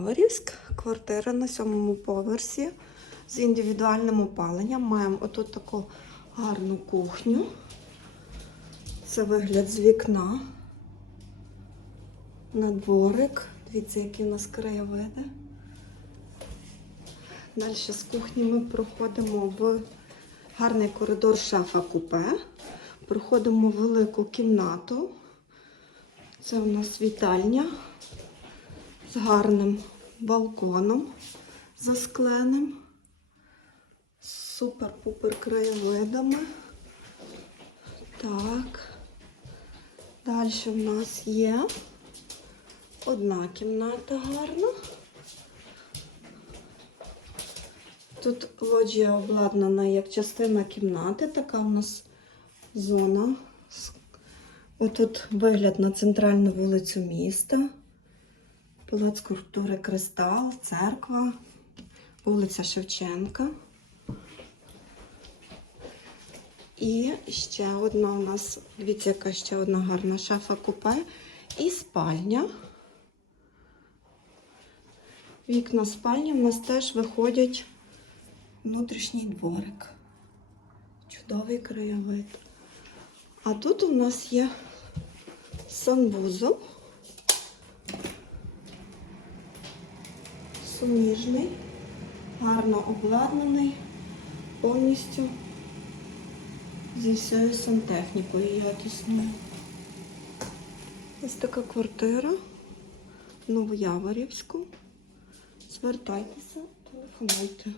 Варівськ, квартира на сьомому поверсі з індивідуальним опаленням. Маємо отут таку гарну кухню. Це вигляд з вікна. На дворик. Дивіться, які в нас краєвиди. Далі з кухні ми проходимо в гарний коридор шафа купе. Проходимо в велику кімнату. Це у нас вітальня з гарним балконом заскленим, з супер-пупер краєвидами. Так. Далі в нас є одна кімната гарна. Тут лоджія обладнана як частина кімнати, така у нас зона. Отут вигляд на центральну вулицю міста. Палац культури Кристал, церква, вулиця Шевченка. І ще одна у нас, дивіться, яка ще одна гарна шафа купе і спальня. Вікна спальні у нас теж виходять внутрішній дворик. Чудовий краєвид. А тут у нас є санвузол. Суміжний, гарно обладнаний, повністю зі всією сантехнікою якісною. Ось така квартира в Новояворівську. Звертайтеся, телефонуйте.